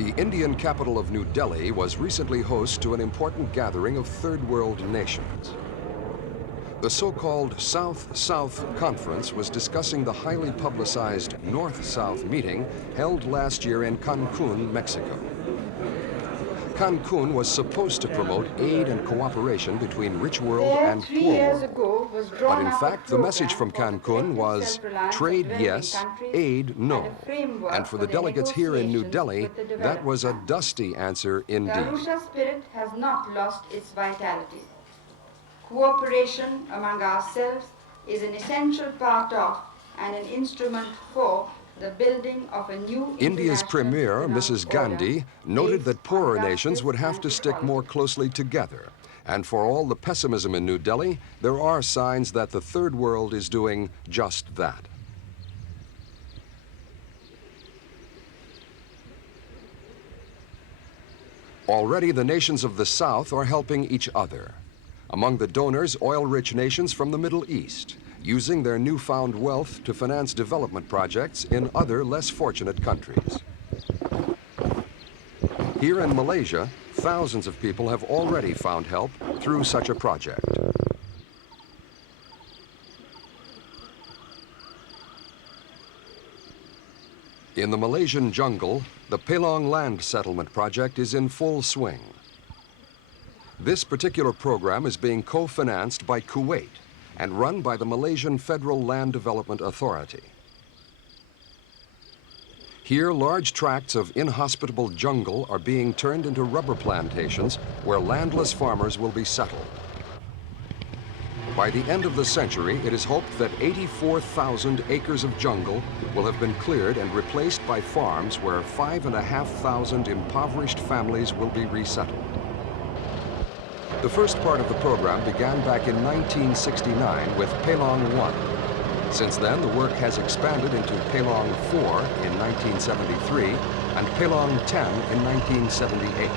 The Indian capital of New Delhi was recently host to an important gathering of third world nations. The so-called South-South Conference was discussing the highly publicized North-South meeting held last year in Cancun, Mexico. Cancun was supposed to promote aid and cooperation between rich world and poor world. But in fact, the message from Cancun was trade yes, aid no. And for the delegates here in New Delhi, that was a dusty answer indeed. The Arusha spirit has not lost its vitality. Cooperation among ourselves is an essential part of and an instrument for the building of a new India's Premier, Mrs. Gandhi, noted that poorer nations would have to stick more closely together. And for all the pessimism in New Delhi, there are signs that the third world is doing just that. Already the nations of the South are helping each other. Among the donors, oil-rich nations from the Middle East, using their newfound wealth to finance development projects in other less fortunate countries. Here in Malaysia, thousands of people have already found help through such a project. In the Malaysian jungle, the Pelong Land Settlement Project is in full swing. This particular program is being co-financed by Kuwait and run by the Malaysian Federal Land Development Authority. Here, large tracts of inhospitable jungle are being turned into rubber plantations where landless farmers will be settled. By the end of the century, it is hoped that 84,000 acres of jungle will have been cleared and replaced by farms where 5,500 impoverished families will be resettled. The first part of the program began back in 1969 with Pelong 1. Since then, the work has expanded into Pelong 4 in 1973 and Pelong 10 in 1978.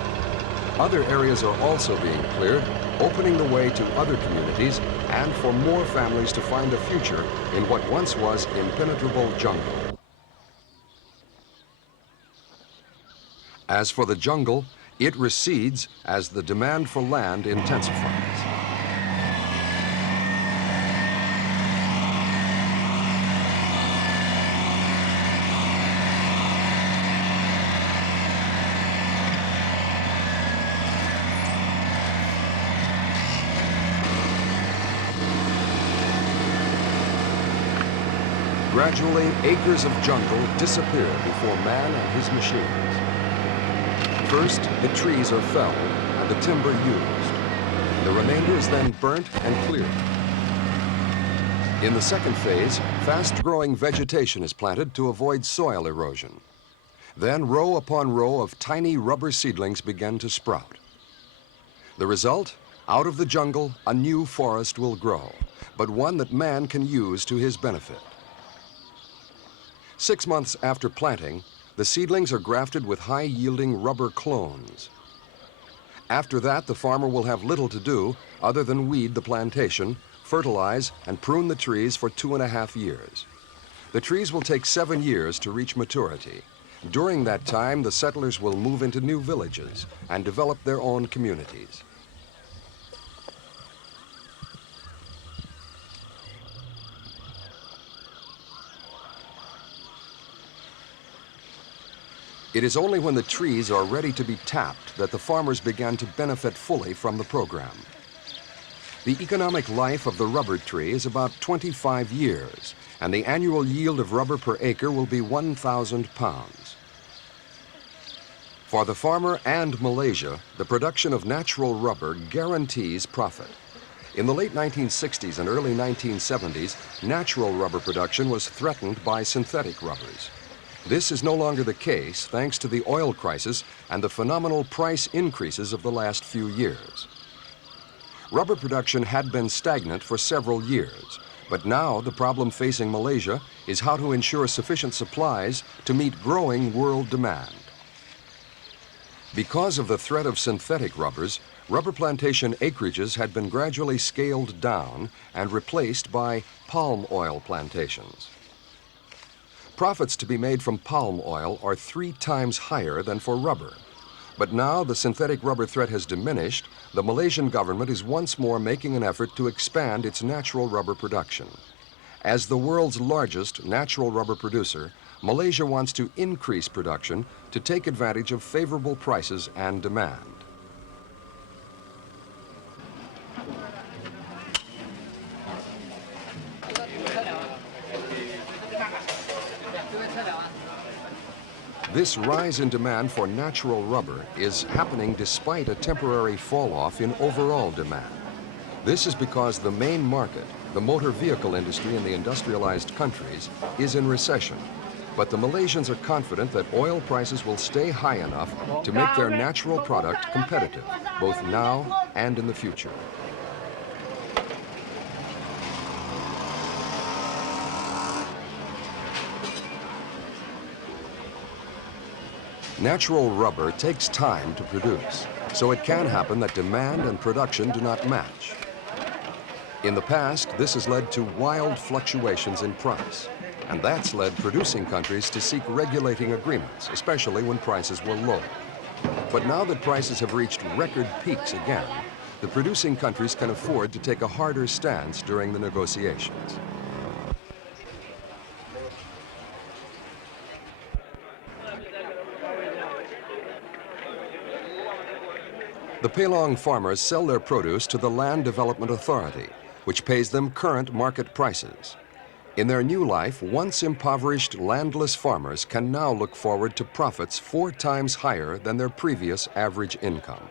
Other areas are also being cleared, opening the way to other communities and for more families to find a future in what once was impenetrable jungle. As for the jungle, it recedes as the demand for land intensifies. Gradually, acres of jungle disappear before man and his machines. First, the trees are felled and the timber used. The remainder is then burnt and cleared. In the second phase, fast-growing vegetation is planted to avoid soil erosion. Then row upon row of tiny rubber seedlings begin to sprout. The result? Out of the jungle, a new forest will grow, but one that man can use to his benefit. 6 months after planting, the seedlings are grafted with high-yielding rubber clones. After that, the farmer will have little to do other than weed the plantation, fertilize, and prune the trees for 2.5 years. The trees will take 7 years to reach maturity. During that time, the settlers will move into new villages and develop their own communities. It is only when the trees are ready to be tapped that the farmers began to benefit fully from the program. The economic life of the rubber tree is about 25 years, and the annual yield of rubber per acre will be 1,000 pounds. For the farmer and Malaysia, the production of natural rubber guarantees profit. In the late 1960s and early 1970s, natural rubber production was threatened by synthetic rubbers. This is no longer the case thanks to the oil crisis and the phenomenal price increases of the last few years. Rubber production had been stagnant for several years, but now the problem facing Malaysia is how to ensure sufficient supplies to meet growing world demand. Because of the threat of synthetic rubbers, rubber plantation acreages had been gradually scaled down and replaced by palm oil plantations. Profits to be made from palm oil are 3 times higher than for rubber. But now the synthetic rubber threat has diminished, the Malaysian government is once more making an effort to expand its natural rubber production. As the world's largest natural rubber producer, Malaysia wants to increase production to take advantage of favorable prices and demand. This rise in demand for natural rubber is happening despite a temporary fall-off in overall demand. This is because the main market, the motor vehicle industry in the industrialized countries, is in recession. But the Malaysians are confident that oil prices will stay high enough to make their natural product competitive, both now and in the future. Natural rubber takes time to produce, so it can happen that demand and production do not match. In the past, this has led to wild fluctuations in price, and that's led producing countries to seek regulating agreements, especially when prices were low. But now that prices have reached record peaks again, the producing countries can afford to take a harder stance during the negotiations. The Pelong farmers sell their produce to the Land Development Authority, which pays them current market prices. In their new life, once impoverished landless farmers can now look forward to profits 4 times higher than their previous average income.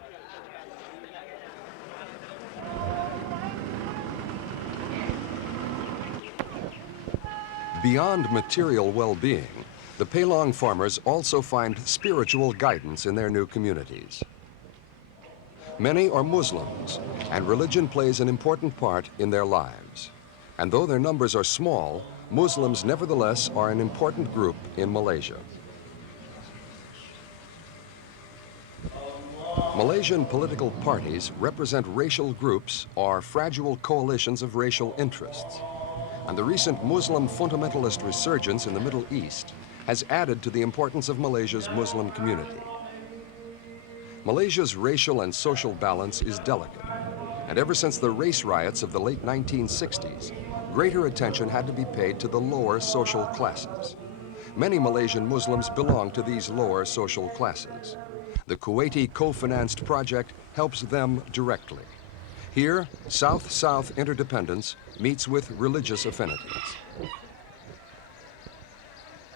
Beyond material well-being, the Pelong farmers also find spiritual guidance in their new communities. Many are Muslims, and religion plays an important part in their lives. And though their numbers are small, Muslims nevertheless are an important group in Malaysia. Malaysian political parties represent racial groups or fragile coalitions of racial interests. And the recent Muslim fundamentalist resurgence in the Middle East has added to the importance of Malaysia's Muslim community. Malaysia's racial and social balance is delicate, and ever since the race riots of the late 1960s, greater attention had to be paid to the lower social classes. Many Malaysian Muslims belong to these lower social classes. The Kuwaiti co-financed project helps them directly. Here, South-South interdependence meets with religious affinities.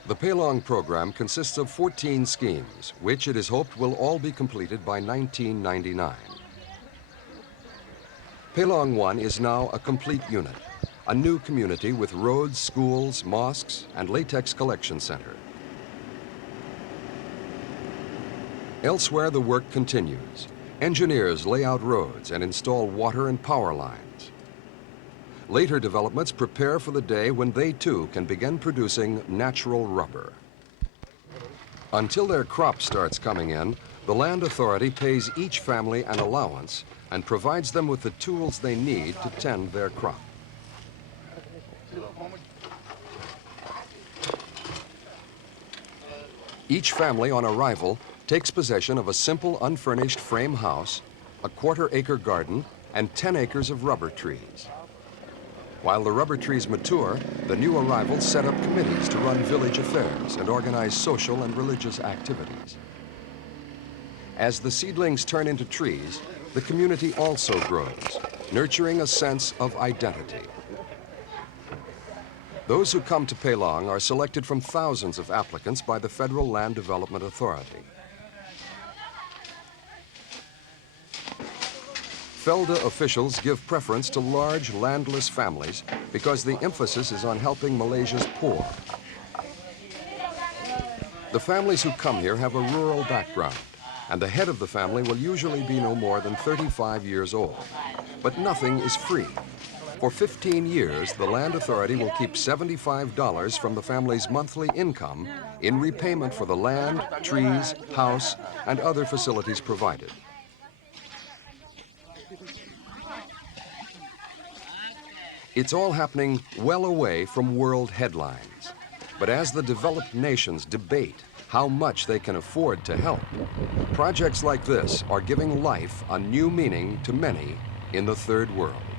The Pelong program consists of 14 schemes, which it is hoped will all be completed by 1999. Pelong 1 is now a complete unit, a new community with roads, schools, mosques, and latex collection center. Elsewhere, the work continues. Engineers lay out roads and install water and power lines. Later developments prepare for the day when they too can begin producing natural rubber. Until their crop starts coming in, the Land Authority pays each family an allowance and provides them with the tools they need to tend their crop. Each family on arrival takes possession of a simple unfurnished frame house, a quarter-acre garden, and 10 acres of rubber trees. While the rubber trees mature, the new arrivals set up committees to run village affairs and organize social and religious activities. As the seedlings turn into trees, the community also grows, nurturing a sense of identity. Those who come to Pelong are selected from thousands of applicants by the Federal Land Development Authority. FELDA officials give preference to large, landless families because the emphasis is on helping Malaysia's poor. The families who come here have a rural background, and the head of the family will usually be no more than 35 years old. But nothing is free. For 15 years, the Land Authority will keep $75 from the family's monthly income in repayment for the land, trees, house, and other facilities provided. It's all happening well away from world headlines. But as the developed nations debate how much they can afford to help, projects like this are giving life a new meaning to many in the Third World.